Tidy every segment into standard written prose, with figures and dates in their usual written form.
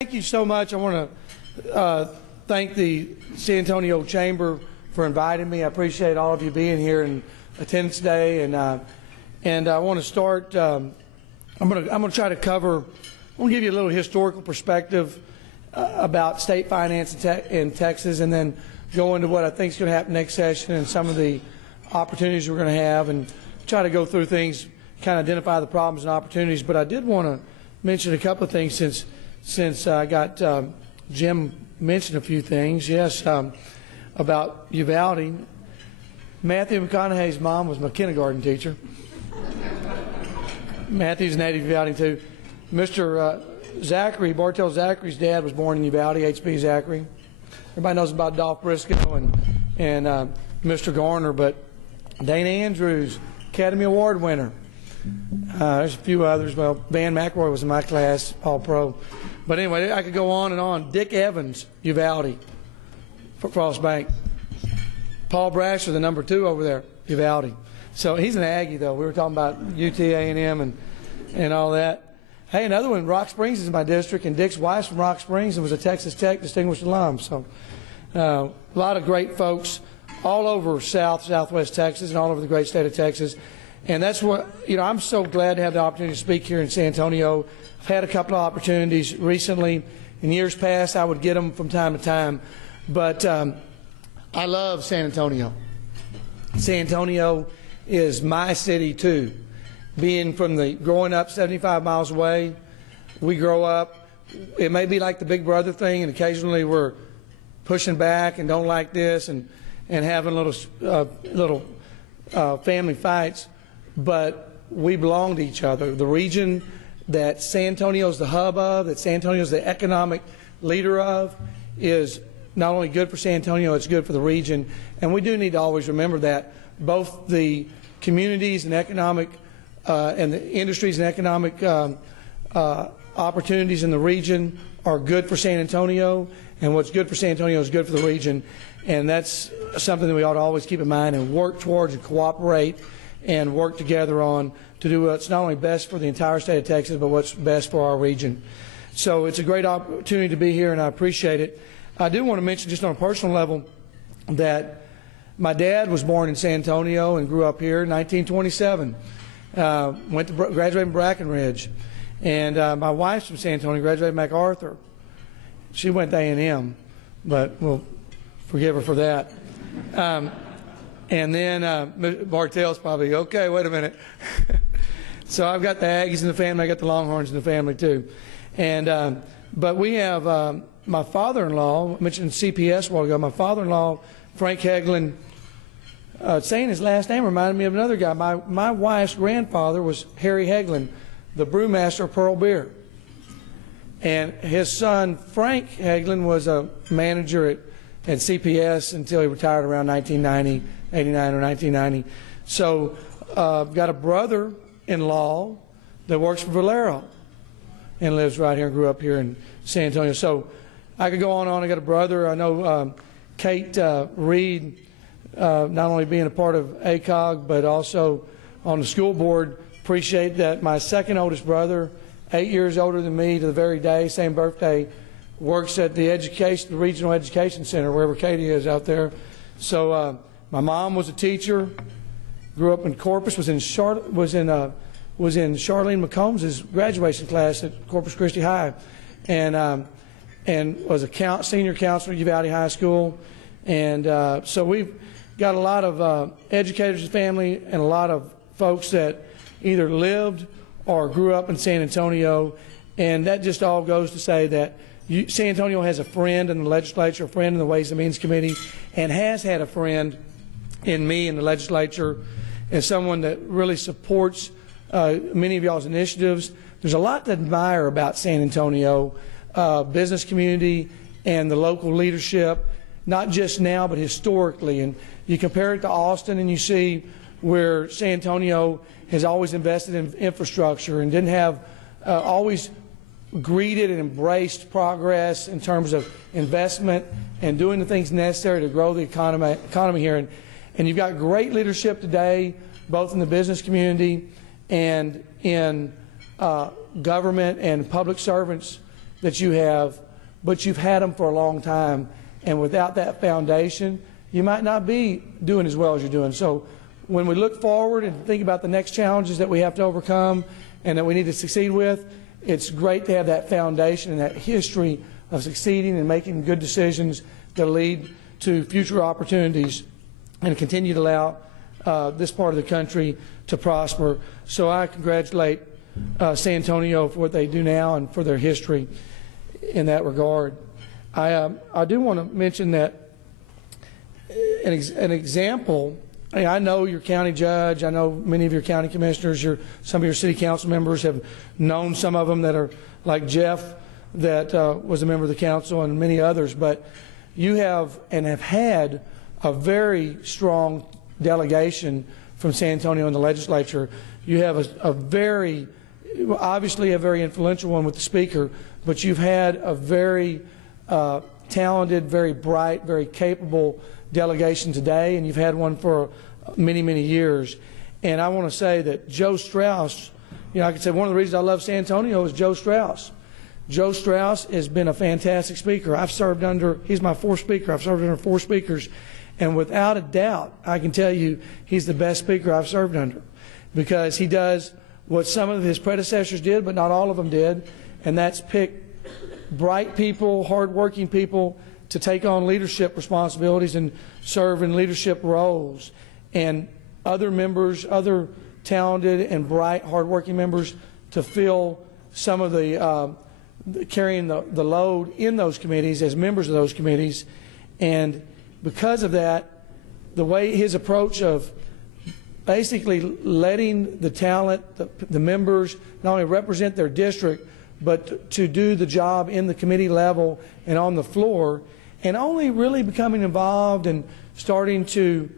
Thank you so much. I want to thank the San Antonio Chamber for inviting me. I appreciate all of you being here and attendance today. And I want to start. I'm going to try to cover. I want to give you a little historical perspective about state finance in Texas, and then go into what I think is going to happen next session and some of the opportunities we're going to have, and try to go through things, kind of identify the problems and opportunities. But I did want to mention a couple of things since I got Jim mentioned a few things. Yes, about Uvalde. Matthew McConaughey's mom was my kindergarten teacher. Matthew's native Uvalde too. Mr. Zachary, Bartell Zachary's dad was born in Uvalde, H.B. Zachary. Everybody knows about Dolph Briscoe and Mr. Garner, but Dana Andrews, Academy Award winner. There's a few others. Well, Van McElroy was in my class, All-Pro. But anyway, I could go on and on. Dick Evans, Uvalde, for Frost Bank. Paul Brasher, the number 2 over there, Uvalde. So he's an Aggie, though. We were talking about UT, A&M, and all that. Hey, another one, Rock Springs is my district, and Dick's wife's from Rock Springs and was a Texas Tech distinguished alum. So a lot of great folks all over Southwest Texas, and all over the great state of Texas. And that's what, I'm so glad to have the opportunity to speak here in San Antonio. I've had a couple of opportunities recently. In years past, I would get them from time to time. But I love San Antonio. San Antonio is my city, too. Being growing up 75 miles away, we grow up. It may be like the Big Brother thing, and occasionally we're pushing back and don't like this and having little family fights. But we belong to each other. The region that San Antonio is the hub of, that San Antonio is the economic leader of, is not only good for San Antonio, it's good for the region. And we do need to always remember that. Both the communities and economic and the industries and economic opportunities in the region are good for San Antonio, and what's good for San Antonio is good for the region. And that's something that we ought to always keep in mind and work towards and cooperate and work together on to do what's not only best for the entire state of Texas, but what's best for our region. So it's a great opportunity to be here, and I appreciate it. I do want to mention, just on a personal level, that my dad was born in San Antonio and grew up here in 1927. Graduated in Brackenridge. And my wife's from San Antonio, graduated MacArthur. She went to A&M, but we'll forgive her for that. And then Bartell's probably, okay, wait a minute. So I've got the Aggies in the family. I got the Longhorns in the family, too. And but we have my father-in-law, I mentioned CPS a while ago, my father-in-law, Frank Heglin. Saying his last name reminded me of another guy. My wife's grandfather was Harry Heglin, the brewmaster of Pearl Beer. And his son, Frank Heglin, was a manager at CPS until he retired around 1990, 89 or 1990. So I've got a brother-in-law that works for Valero and lives right here and grew up here in San Antonio. So I could go on and on. I got a brother. I know Kate Reed, not only being a part of ACOG, but also on the school board. Appreciate that my second oldest brother, 8 years older than me to the very day, same birthday, works at the Regional Education Center, wherever Katie is out there. So my mom was a teacher, grew up in Corpus, was in Charlene McCombs' graduation class at Corpus Christi High, and was a senior counselor at Uvalde High School. And so we've got a lot of educators in the family and a lot of folks that either lived or grew up in San Antonio. And that just all goes to say that San Antonio has a friend in the legislature, a friend in the Ways and Means Committee, and has had a friend in me in the legislature, and someone that really supports many of y'all's initiatives. There's a lot to admire about San Antonio, business community and the local leadership, not just now, but historically. And you compare it to Austin, and you see where San Antonio has always invested in infrastructure and didn't have always greeted and embraced progress in terms of investment and doing the things necessary to grow the economy here. And you've got great leadership today, both in the business community and in government and public servants that you have, but you've had them for a long time. And without that foundation, you might not be doing as well as you're doing. So when we look forward and think about the next challenges that we have to overcome and that we need to succeed with, it's great to have that foundation and that history of succeeding and making good decisions that lead to future opportunities and continue to allow this part of the country to prosper. So I congratulate San Antonio for what they do now and for their history in that regard. I do want to mention that an example. I know your county judge. I know many of your county commissioners. Some of your city council members have known some of them that are like Jeff, that was a member of the council, and many others. But you have and have had a very strong delegation from San Antonio in the legislature. You have obviously a very influential one with the Speaker, but you've had a very talented, very bright, very capable delegation today, and you've had one for many, many years. And I want to say that Joe Strauss, I could say one of the reasons I love San Antonio is Joe Strauss. Joe Strauss has been a fantastic speaker. He's my fourth speaker. I've served under 4 speakers. And without a doubt, I can tell you he's the best speaker I've served under, because he does what some of his predecessors did, but not all of them did, and that's pick bright people, hardworking people to take on leadership responsibilities and serve in leadership roles, and other members, other talented and bright, hardworking members to fill some of the carrying the load in those committees as members of those committees. And because of that, the way his approach of basically letting the talent, the members, not only represent their district, but to do the job in the committee level and on the floor, and only really becoming involved and starting to,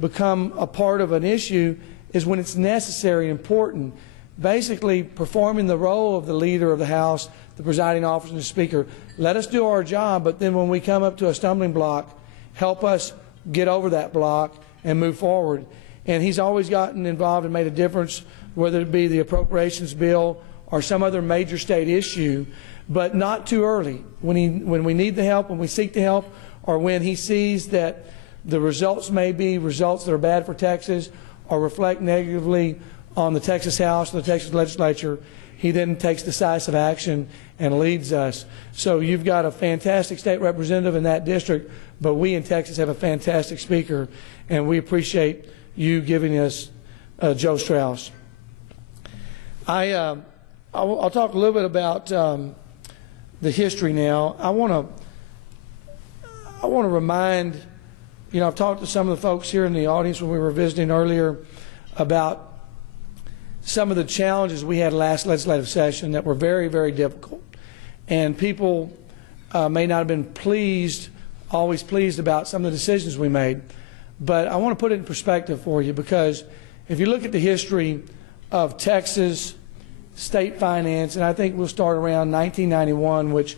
become a part of an issue is when it's necessary and important. Basically performing the role of the leader of the House, the presiding officer, and the Speaker. Let us do our job, but then when we come up to a stumbling block, help us get over that block and move forward. And he's always gotten involved and made a difference, whether it be the appropriations bill or some other major state issue, but not too early. When we need the help, when we seek the help, or when he sees that the results may be results that are bad for Texas or reflect negatively on the Texas House, the Texas legislature, he then takes decisive action and leads us. So you've got a fantastic state representative in that district, but we in Texas have a fantastic speaker, and we appreciate you giving us Joe Strauss. I'll talk a little bit about the history now. I want to remind, I've talked to some of the folks here in the audience when we were visiting earlier about some of the challenges we had last legislative session that were very, very difficult. And people may not have been always pleased about some of the decisions we made. But I want to put it in perspective for you, because if you look at the history of Texas state finance, and I think we'll start around 1991, which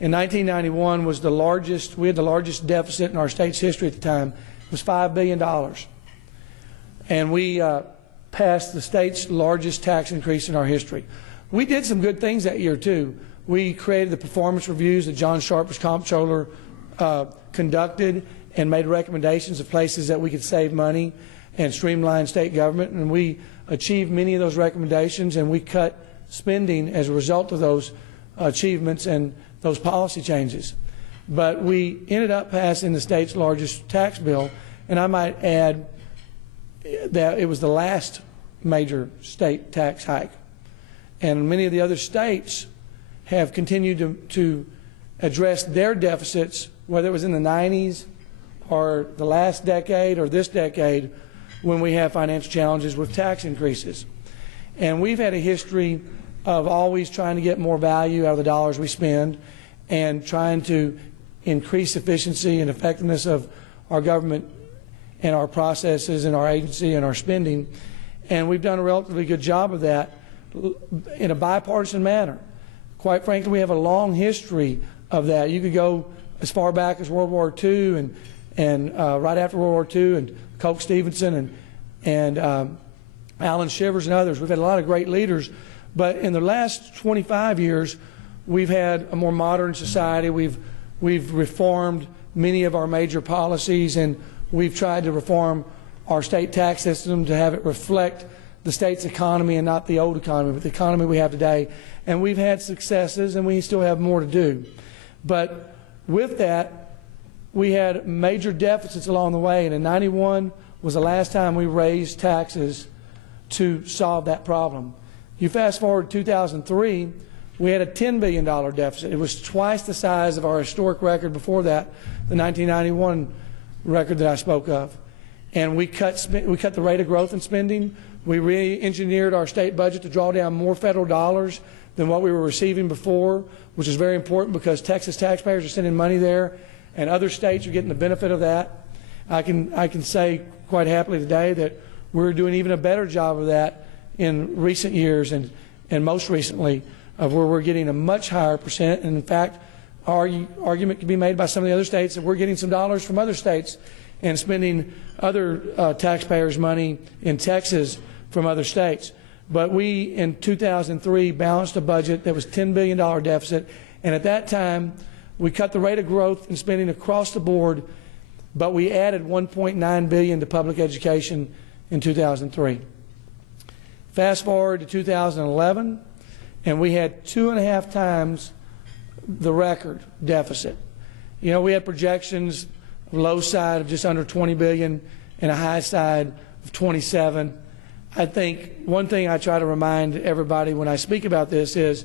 in 1991 was we had the largest deficit in our state's history at the time. It was $5 billion. And we passed the state's largest tax increase in our history. We did some good things that year, too. We created the performance reviews that John Sharp, as comptroller, conducted, and made recommendations of places that we could save money and streamline state government. And we achieved many of those recommendations, and we cut spending as a result of those achievements and those policy changes. But we ended up passing the state's largest tax bill, and I might add that it was the last major state tax hike. And many of the other states have continued to address their deficits, whether it was in the 90s or the last decade or this decade, when we have financial challenges with tax increases. And we've had a history of always trying to get more value out of the dollars we spend and trying to increase efficiency and effectiveness of our government and our processes and our agency and our spending. And we've done a relatively good job of that in a bipartisan manner. Quite frankly, we have a long history of that. You could go as far back as World War II and right after World War II, and Coke Stevenson and Alan Shivers and others. We've had a lot of great leaders, But in the last 25 years, we've had a more modern society. We've reformed many of our major policies, and we've tried to reform our state tax system to have it reflect the state's economy and not the old economy, but the economy we have today. And we've had successes, and we still have more to do. But with that, we had major deficits along the way, and in '91 was the last time we raised taxes to solve that problem. You fast forward to 2003, we had a $10 billion deficit. It was twice the size of our historic record before that, the 1991 record that I spoke of. And we cut the rate of growth in spending. We re-engineered our state budget to draw down more federal dollars than what we were receiving before, which is very important because Texas taxpayers are sending money there, and other states are getting the benefit of that. I can say quite happily today that we're doing even a better job of that in recent years, and most recently, of where we're getting a much higher percent. And in fact, our argument can be made by some of the other states that we're getting some dollars from other states and spending other taxpayers' money in Texas from other states. But we, in 2003, balanced a budget that was $10 billion deficit, and at that time, we cut the rate of growth in spending across the board, but we added $1.9 billion to public education in 2003. Fast forward to 2011, and we had 2.5 times the record deficit. You know, we had projections, low side of just under $20 billion and a high side of 27. I think one thing I try to remind everybody when I speak about this is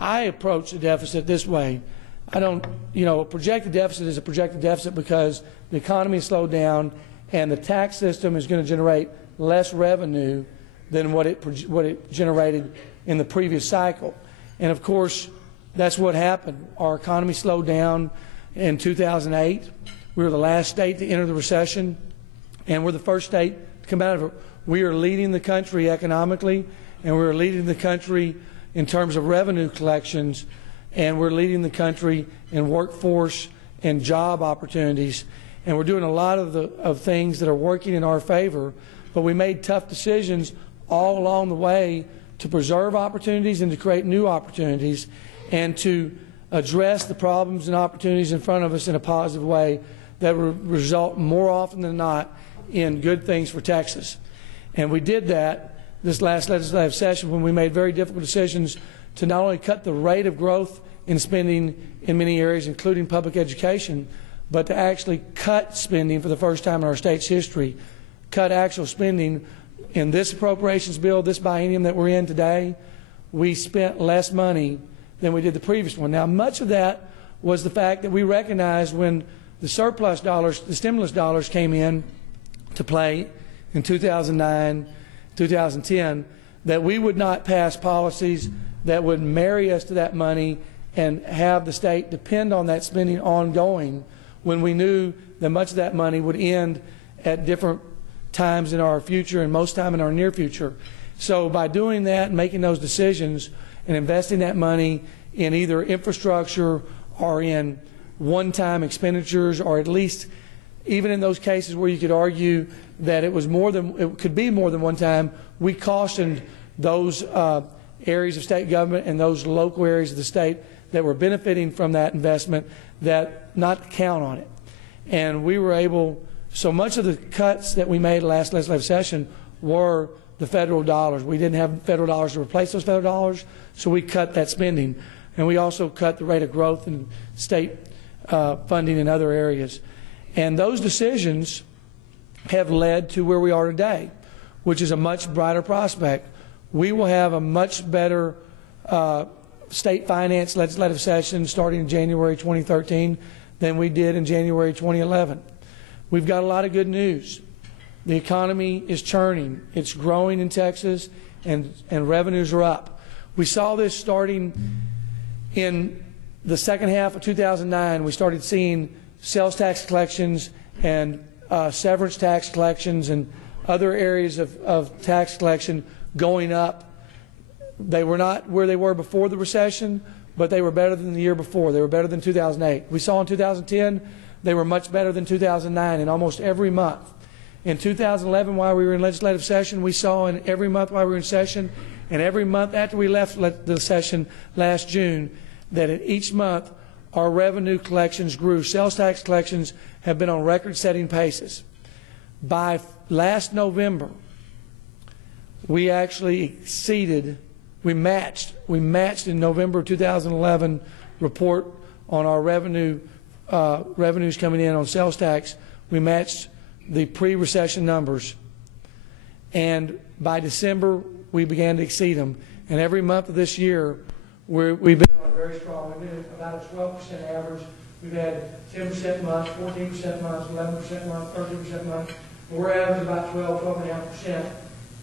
I approach the deficit this way. I don't, a projected deficit is a projected deficit because the economy has slowed down and the tax system is going to generate less revenue than what it generated in the previous cycle. And of course, that's what happened. Our economy slowed down in 2008. We were the last state to enter the recession, and we're the first state to come out of it. We are leading the country economically, and we're leading the country in terms of revenue collections, and we're leading the country in workforce and job opportunities. And we're doing a lot of things that are working in our favor, but we made tough decisions all along the way to preserve opportunities and to create new opportunities and to address the problems and opportunities in front of us in a positive way that will result more often than not in good things for Texas. And we did that this last legislative session when we made very difficult decisions to not only cut the rate of growth in spending in many areas, including public education, but to actually cut spending for the first time in our state's history, cut actual spending. In this appropriations bill, this biennium that we're in today, we spent less money than we did the previous one. Now, much of that was the fact that we recognized when the surplus dollars, the stimulus dollars came in to play in 2009, 2010, that we would not pass policies that would marry us to that money and have the state depend on that spending ongoing when we knew that much of that money would end at different times in our future and most time in our near future. So by doing that and making those decisions and investing that money in either infrastructure or in one-time expenditures, or at least even in those cases where you could argue that it could be more than one time, we cautioned those areas of state government and those local areas of the state that were benefiting from that investment that not to count on it. And we were able, so much of the cuts that we made last legislative session were the federal dollars. We didn't have federal dollars to replace those federal dollars, so we cut that spending. And we also cut the rate of growth in state funding in other areas. And those decisions have led to where we are today, which is a much brighter prospect. We will have a much better state finance legislative session starting in January 2013 than we did in January 2011. We've got a lot of good news. The economy is churning. It's growing in Texas, and revenues are up. We saw this starting in the second half of 2009. We started seeing sales tax collections and severance tax collections and other areas of tax collection going up. They were not where they were before the recession, but they were better than the year before. They were better than 2008. We saw in 2010 they were much better than 2009 in almost every month. In 2011, while we were in legislative session, we saw in every month while we were in session And every month after we left the session last June, that in each month our revenue collections grew. Sales tax collections have been on record-setting paces. By last November, we actually exceeded, we matched in November of 2011 report on our revenues coming in on sales tax. We matched the pre-recession numbers. And by December, we began to exceed them. And every month of this year, we've been on a very strong, we've been at about a 12% average. We've had 10% months, 14% months, 11% months, 13% months. We're averaging about 12.5%.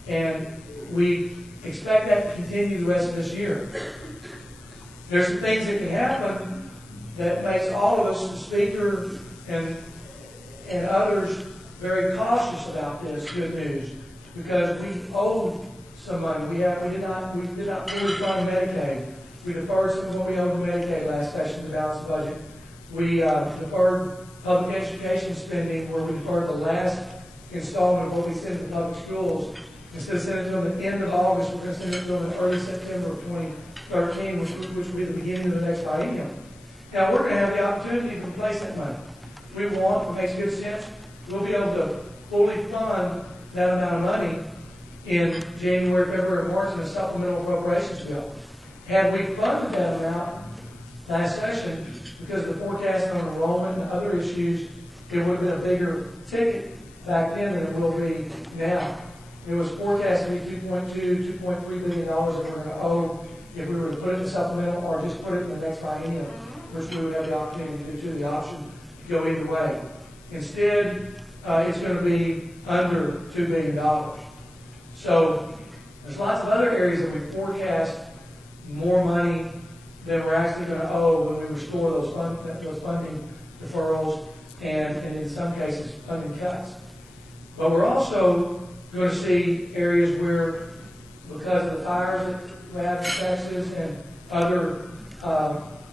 And we expect that to continue the rest of this year. There's some things that can happen that makes all of us, the speaker and others, very cautious about this good news, because we owe some money. We did not fully fund Medicaid. We deferred some of what we owed to Medicaid last session to balance the budget. We deferred public education spending, where we deferred the last installment of what we sent to public schools. Instead of sending it to them at the end of August, we're going to send it to them in early September of 2013, which will be the beginning of the next biennium. Now, we're going to have the opportunity to replace that money. We want, if it makes good sense, we'll be able to fully fund that amount of money in January, February, March in a supplemental appropriations bill. Had we funded that amount last session, because of the forecast on enrollment and other issues, it would have been a bigger ticket back then than it will be now. It was forecast to be $2.2, $2.3 billion that we're going to owe if we were to put it in the supplemental or just put it in the next biennium, which we would have the opportunity to do, the option to go either way. Instead, it's going to be under $2 billion. So there's lots of other areas that we forecast more money than we're actually going to owe when we restore those funding deferrals and in some cases funding cuts. But we're also going to see areas where, because of the fires that ravaged Texas and other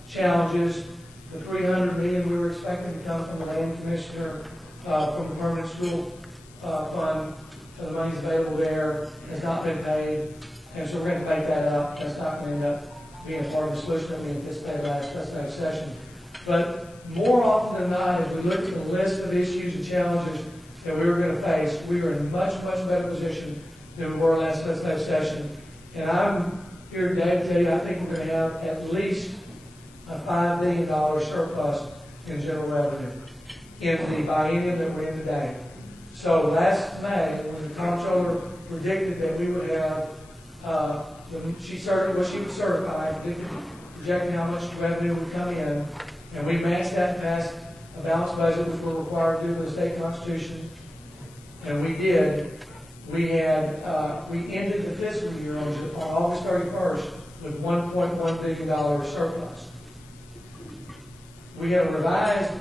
challenges, the $300 million we were expecting to come from the land commissioner, from the permanent school fund, the money's available there, has not been paid, and so we're going to make that up. That's not going to end up being a part of the solution that we anticipated last session. But more often than not, as we look at the list of issues and challenges that we were going to face, we are in a much, much better position than we were last legislative session. And I'm here today to tell you I think we're going to have at least a $5 billion surplus in general revenue in the biennium that we're in today. So last May, when the comptroller predicted that we would have, she was certified, projecting how much revenue would come in, and we matched that and passed a balanced budget, which we're required to do for the state constitution, and we did. We ended the fiscal year on August 31st with $1.1 billion surplus. We have a revised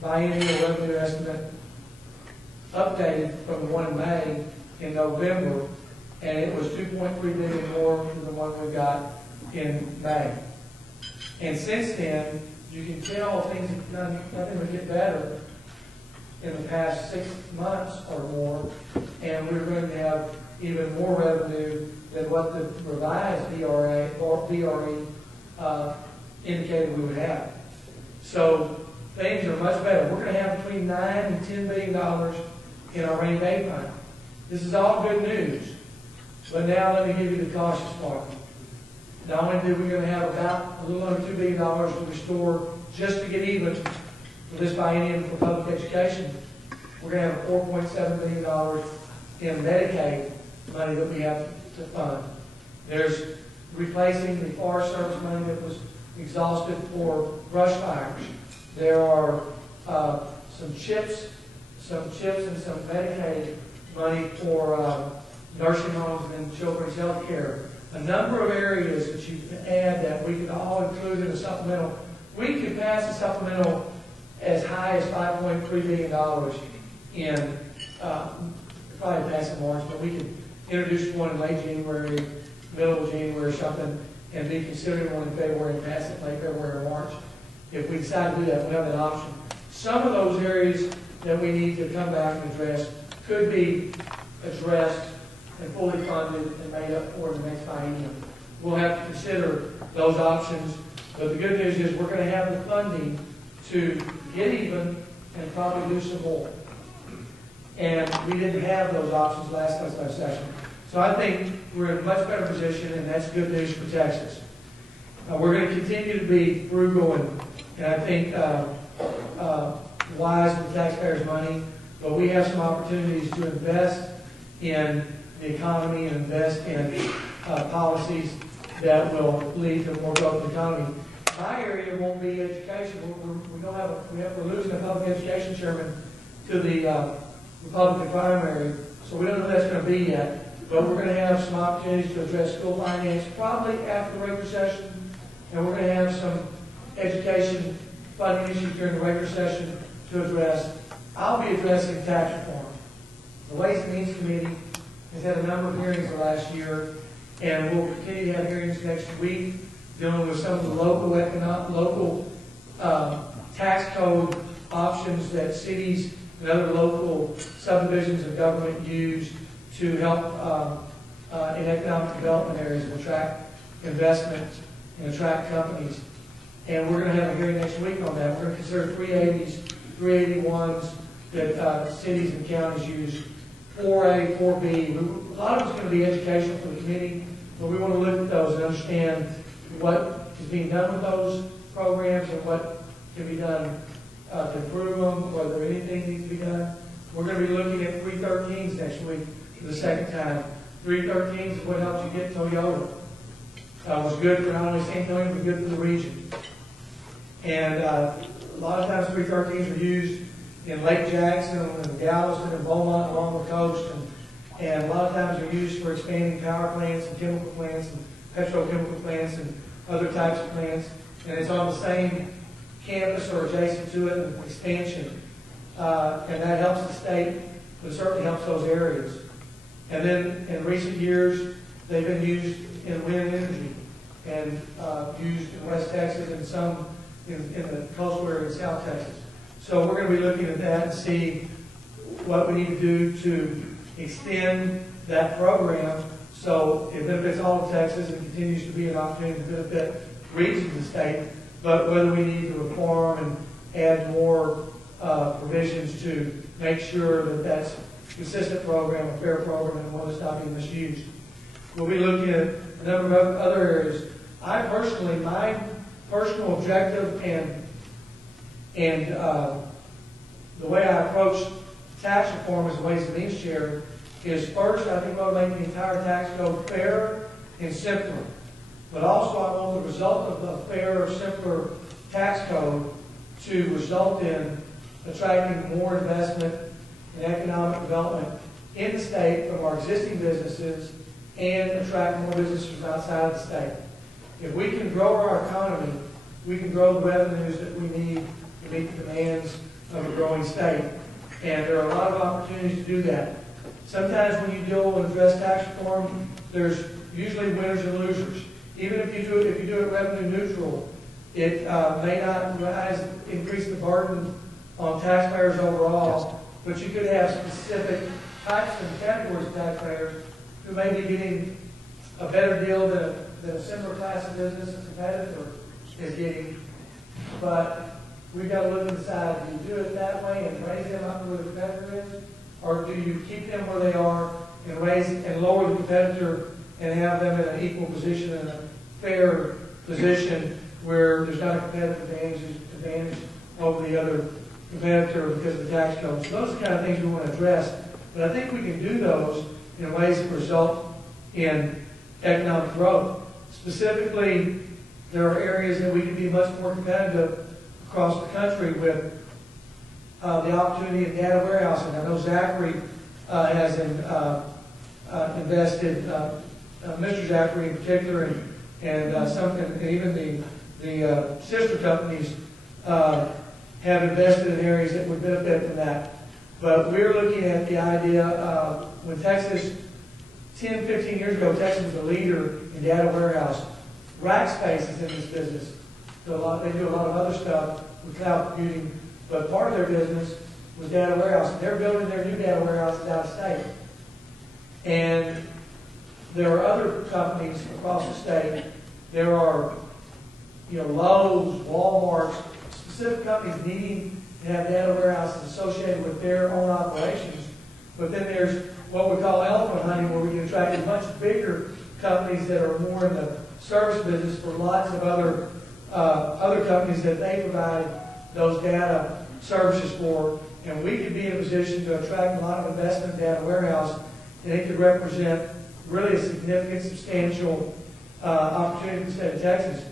biennial revenue estimate updated from the one in May in November, and it was $2.3 billion more than the one we got in May. And since then, you can tell things have done nothing but get better in the past 6 months or more, and we're going to have even more revenue than what the revised DRA or DRE indicated we would have. So things are much better. We're going to have between $9 and $10 billion in our rainy day fund. This is all good news. But now let me give you the cautious part. Not only do we going to have about a little under $2 billion to restore just to get even for this biennium for public education, we're going to have $4.7 billion in Medicaid money that we have to fund. There's replacing the Forest Service money that was exhausted for brush fires. There are some chips and some Medicaid money for nursing homes and children's health care. A number of areas that you can add that we could all include in a supplemental. We could pass a supplemental as high as $5.3 billion in, probably pass in March, but we could introduce one in late January, middle of January or something, and be considering one in February and pass it late February or March. If we decide to do that, we have that option. Some of those areas that we need to come back and address could be addressed and fully funded and made up for in the next biennium. We'll have to consider those options, but the good news is we're going to have the funding to get even and probably do some more. And we didn't have those options last legislative session. So I think we're in a much better position, and that's good news for Texas. We're going to continue to be frugal and I think wise with taxpayers' money, but we have some opportunities to invest in the economy and invest in policies that will lead to more growth in the economy. My area won't be education. We're losing a public education chairman to the Republican primary, so we don't know who that's going to be yet. But we're going to have some opportunities to address school finance probably after the regular session, and we're going to have some education funding issues during the regular session to address. I'll be addressing tax reform. The Ways and Means Committee has had a number of hearings the last year, and we'll continue to have hearings next week dealing with some of the local tax code options that cities and other local subdivisions of government use to help in economic development areas and attract investment and attract companies. And we're going to have a hearing next week on that. We're going to consider 380s, 381s that cities and counties use, 4A, 4B. A lot of it's going to be educational for the committee, but we want to look at those and understand what is being done with those programs and what can be done to improve them, whether anything needs to be done. We're going to be looking at 313s next week for the second time. 313s is what helps you get Toyota. It was good for not only St. Antonio, but good for the region. And a lot of times 313s are used in Lake Jackson and Galveston and Beaumont along the coast. And a lot of times they're used for expanding power plants and chemical plants and petrochemical plants and other types of plants. And it's on the same campus or adjacent to it, and expansion. And that helps the state, but it certainly helps those areas. And then in recent years, they've been used in wind energy and used in West Texas and some in the coastal area in South Texas. So we're going to be looking at that and see what we need to do to extend that program so it benefits all of Texas and continues to be an opportunity to benefit regions of the state, but whether we need to reform and add more provisions to make sure that that's a consistent program, a fair program, and one that's not being misused. We'll be looking at a number of other areas. I personally, my personal objective and the way I approach tax reform as a Ways and Means Chair is first, I think we ought to make the entire tax code fairer and simpler. But also I want the result of the fairer, simpler tax code to result in attracting more investment and economic development in the state from our existing businesses and attract more businesses from outside of the state. If we can grow our economy, we can grow the revenues that we need to meet the demands of a growing state. And there are a lot of opportunities to do that. Sometimes when you deal and address tax reform, there's usually winners and losers. Even if you do it revenue neutral, it may not increase the burden on taxpayers overall, but you could have specific types and categories of taxpayers who may be getting a better deal than a similar class of business a competitor is getting. But we've got to look and decide, do you do it that way and raise them up to where the competitor is? Or do you keep them where they are and raise and lower the competitor and have them in an equal position, in a fair position where there's not a competitive advantage over the other competitor because of the tax code? So those are the kind of things we want to address. But I think we can do those in ways that result in economic growth. Specifically, there are areas that we can be much more competitive across the country with the opportunity of data warehousing. I know Zachary has invested, Mr. Zachary in particular, and even the sister companies have invested in areas that would benefit from that. But we're looking at the idea when Texas, 10, 15 years ago, Texas was a leader in data warehouse. Rackspace is in this business. They do a lot of other stuff with cloud computing, but part of their business was data warehouse. They're building their new data warehouses out of state. And there are other companies across the state. There are, Lowe's, Walmart, specific companies needing to have data warehouses associated with their own operations. But then there's what we call elephant hunting, where we can attract much bigger companies that are more in the service business for lots of other companies that they provide those data services for. And we could be in a position to attract a lot of investment in data warehouse, and it could represent really a significant, substantial opportunity in the state of Texas.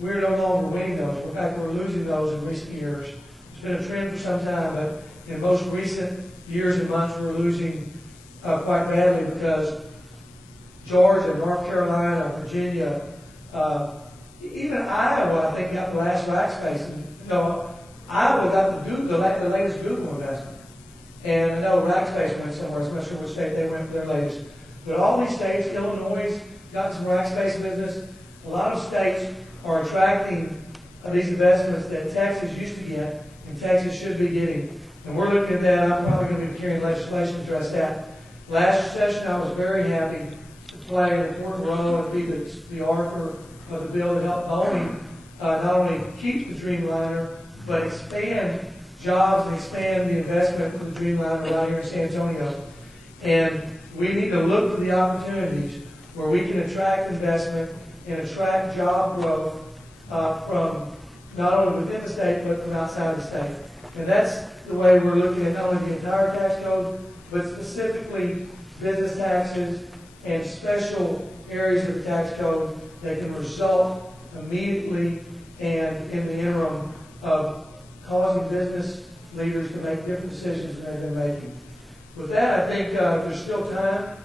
We're no longer winning those. In fact, we're losing those in recent years. It's been a trend for some time, but in most recent years and months, we're losing quite badly because Georgia, North Carolina, Virginia, even Iowa, I think, got the last Rackspace. No, Iowa got the latest Google investment. And I know Rackspace went somewhere, I'm not sure which state they went for their latest. But all these states, Illinois got some Rackspace business. A lot of states are attracting these investments that Texas used to get and Texas should be getting. And we're looking at that. I'm probably going to be carrying legislation to address that. Last session, I was very happy to play an important role and be the author of the bill that helped Boeing not only keep the Dreamliner, but expand jobs and expand the investment for the Dreamliner right here in San Antonio. And we need to look for the opportunities where we can attract investment and attract job growth from not only within the state, but from outside the state. And that's the way we're looking at not only the entire tax code, but specifically business taxes and special areas of the tax code that can result immediately and in the interim of causing business leaders to make different decisions than they've been making. With that, I think there's still time